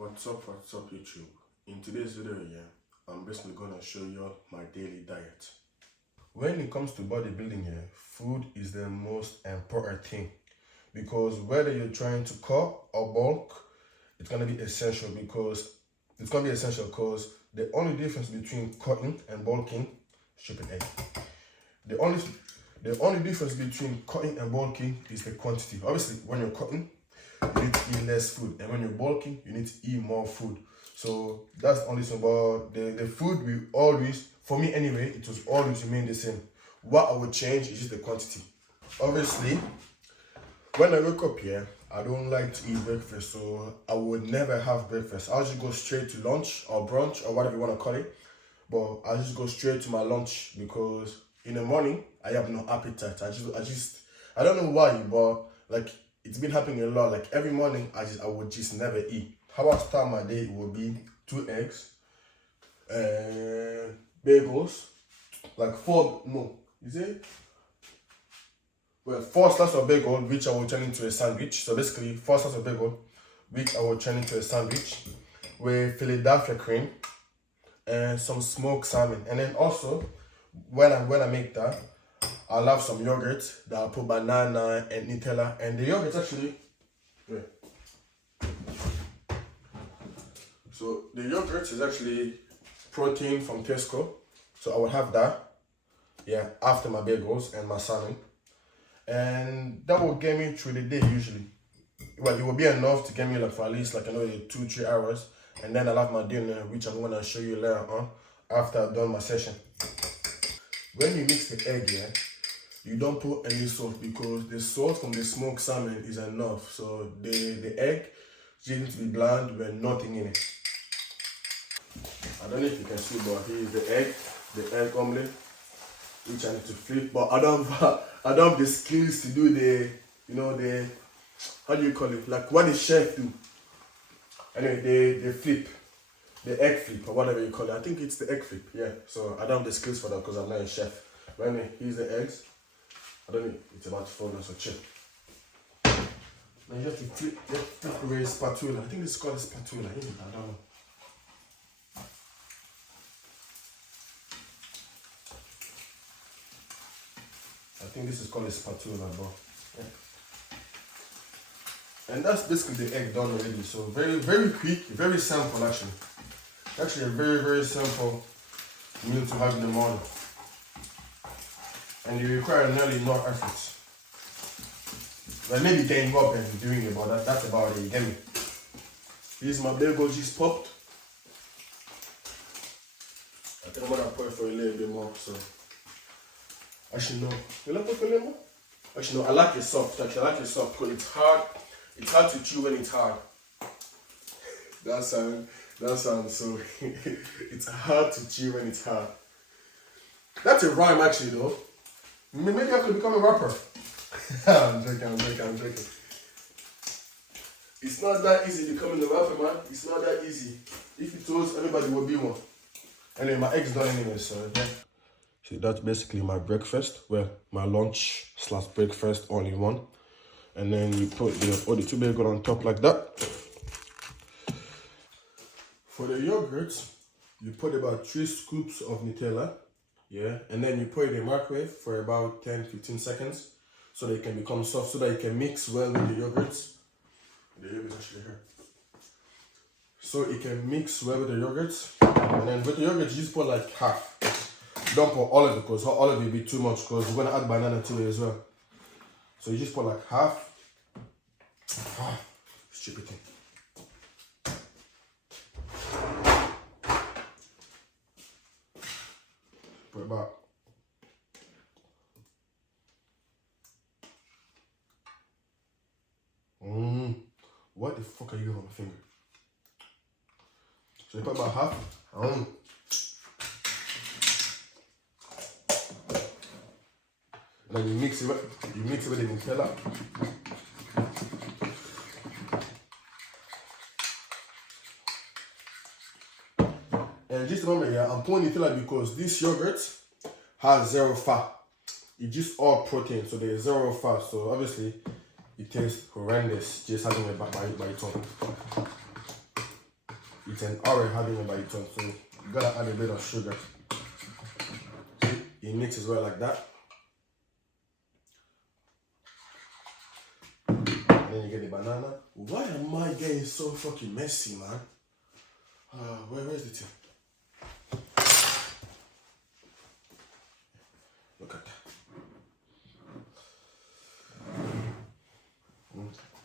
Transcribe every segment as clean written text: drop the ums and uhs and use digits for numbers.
What's up YouTube? In today's video I'm basically gonna show you my daily diet. When it comes to bodybuilding food is the most important thing, because whether you're trying to cut or bulk, it's gonna be essential because the only difference between cutting and bulking, stupid egg. The only difference between cutting and bulking is the quantity. Obviously, when you're cutting, you need to eat less food, and when you're bulking, you need to eat more food. So that's the only thing about the food. We always, for me anyway, it was always remain the same. What I would change is just the quantity. Obviously, when I wake up I don't like to eat breakfast, so I would never have breakfast. I'll just go straight to lunch or brunch or whatever you want to call it. But I just go straight to my lunch because in the morning I have no appetite. I don't know why, but like it's been happening a lot. Like every morning I would just never eat. How I start my day would be 2 eggs, bagels, like 4 slices of bagel, which I will turn into a sandwich. So basically 4 slices of bagel, which I will turn into a sandwich with Philadelphia cream and some smoked salmon. And then also when I make that, I'll have some yogurt that I'll put banana and Nutella. And the yogurt actually, so the yogurt is actually protein from Tesco. So I will have that, after my bagels and my salmon. And that will get me through the day usually. Well, it will be enough to get me like for at least 2-3 hours. And then I'll have my dinner, which I'm gonna show you later on after I've done my session. When you mix the egg you don't put any salt because the salt from the smoked salmon is enough. So the egg just needs to be bland with nothing in it. I don't know if you can see, but here is the egg omelette, which I need to flip. But I don't have the skills to do the how do you call it? Like what the chef do. Anyway, the flip, the egg flip or whatever you call it. I think it's the egg flip, So I don't have the skills for that because I'm not a chef. But anyway, here's the eggs. I don't know, it's about to fall now, so chill. Now you have to flip away spatula. I think it's called a spatula, isn't it? I don't know. I think this is called a spatula, but And that's basically the egg done already. So very, very quick, very simple actually. Actually a very, very simple meal to have in the morning. And you require nearly no effort. Well, maybe getting up and doing it, but that's about it, you get me? Here's my bagel just popped. I think I'm gonna put it for a little bit more, so. Actually no, will I put for a little more? Actually no, I like it soft, actually I like it soft because it's hard. It's hard to chew when it's hard. That sounds so. It's hard to chew when it's hard. That's a rhyme actually though. Maybe I could become a rapper. I'm joking. It's not that easy becoming a rapper, man. It's not that easy. If it was, everybody would be one. Anyway, my egg's done anyway, so See, that's basically my breakfast. Well, my lunch / breakfast all in one. And then you put the 2 bagel on top like that. For the yogurt, you put about 3 scoops of Nutella, and then you put it in the microwave for about 10-15 seconds so that it can become soft, so that it can mix well with the yogurt. The yogurt actually here. So it can mix well with the yogurt, and then with the yogurt you just put like half. Don't put all of it because all of it will be too much because we're gonna add banana to it as well. So you just put like half. Stupid thing. Put about. What the fuck are you doing on my finger? So you put about half. And then you mix it with the Nutella. And just remember I'm putting Nutella because this yogurt has 0 fat. It's just all protein, so there's 0 fat. So obviously it tastes horrendous just having it by your tongue. it's an already having it by its own, so you gotta add a bit of sugar. See, it mixes well like that. And then you get the banana. Why am I getting so fucking messy, man? Where's the thing? Look at that.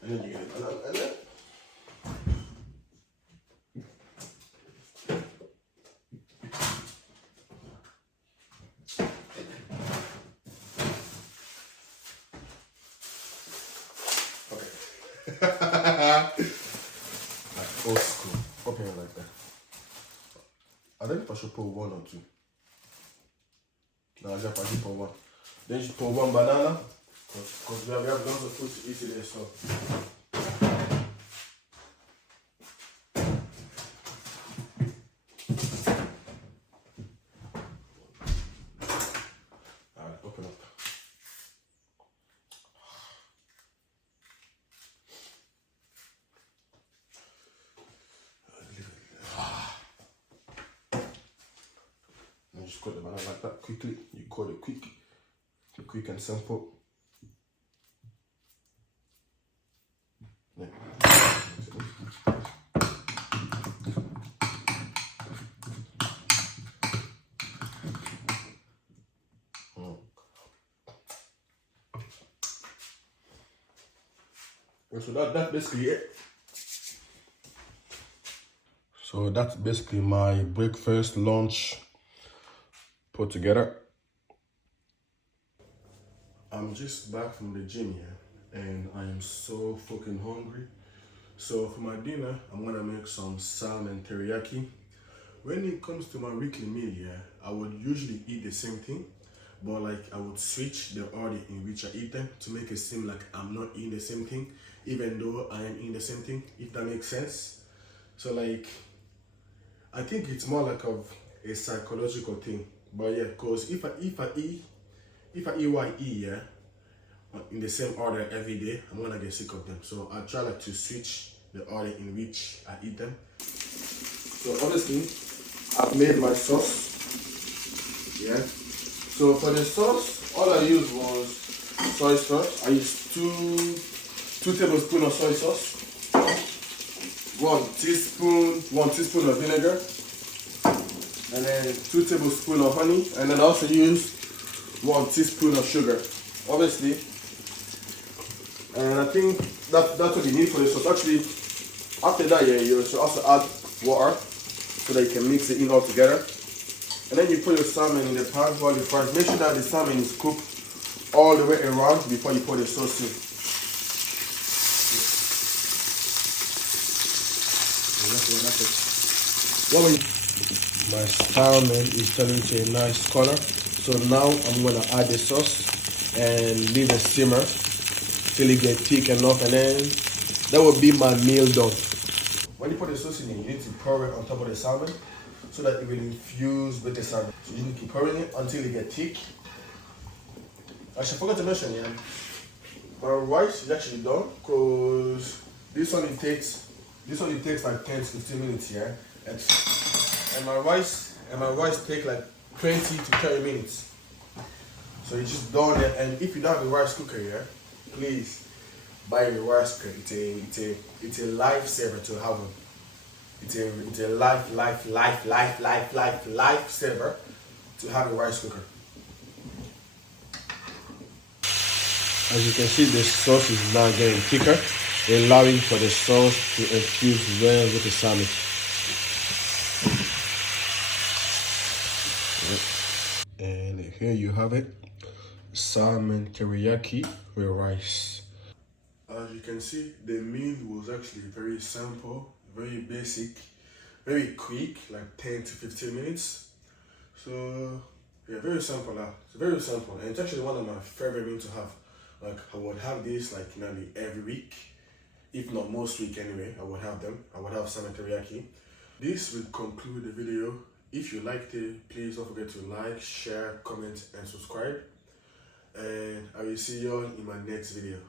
And then you get the banana. And then like old school. Open it like that. I don't know if I should put 1 or 2. No, I just put 1. Then you put 1 banana. Because we have lots of food to eat today, so. Alright, open up. And just cut the banana like that quickly. You cut it quick and simple. Yeah. And so that's basically it. So that's basically my breakfast, lunch put together. I'm just back from the gym here and I am so fucking hungry. So for my dinner, I'm gonna make some salmon teriyaki. When it comes to my weekly meal, yeah, I would usually eat the same thing, but like I would switch the order in which I eat them to make it seem like I'm not eating the same thing, even though I am eating the same thing, if that makes sense. So like, I think it's more like of a psychological thing. But yeah, cause if I eat what I eat, yeah, in the same order every day, I'm gonna get sick of them. So I try like to switch the order in which I eat them. So obviously, I've made my sauce. Yeah. So for the sauce, all I used was soy sauce. I used 2 tablespoons of soy sauce, 1 teaspoon of vinegar, and then 2 tablespoons of honey, and then I also used 1 teaspoon of sugar, obviously. And I think that's what you need for the sauce. Actually, after that, yeah, you should also add water so that you can mix it in all together. And then you put your salmon in the pan while you fry. Make sure that the salmon is cooked all the way around before you put the sauce in. My salmon is turning to a nice color. So now I'm gonna add the sauce and leave it simmer till it gets thick enough, and then that will be my meal done. When you put the sauce in, you need to pour it on top of the salmon so that it will infuse with the salmon. So you need to keep pouring it until it gets thick. I forgot to mention, yeah, my rice is actually done because this only takes like 10 to 15 minutes, yeah. And my rice take like 20 to 30 minutes. So it's just done. And if you don't have a rice cooker, yeah, please buy a rice cooker. It's a lifesaver to have one. It's a lifesaver to have a rice cooker. As you can see, the sauce is now getting thicker, allowing for the sauce to infuse well with the salmon. And here you have it, salmon teriyaki with rice. As you can see, the meal was actually very simple, very basic, very quick, like 10 to 15 minutes. So yeah, very simple. It's very simple, and it's actually one of my favorite meals to have. Like I would have this like nearly every week, if not most week anyway. I would have them. I would have salmon teriyaki. This will conclude the video. If you liked it, please don't forget to like, share, comment, and subscribe. And I will see you all in my next video.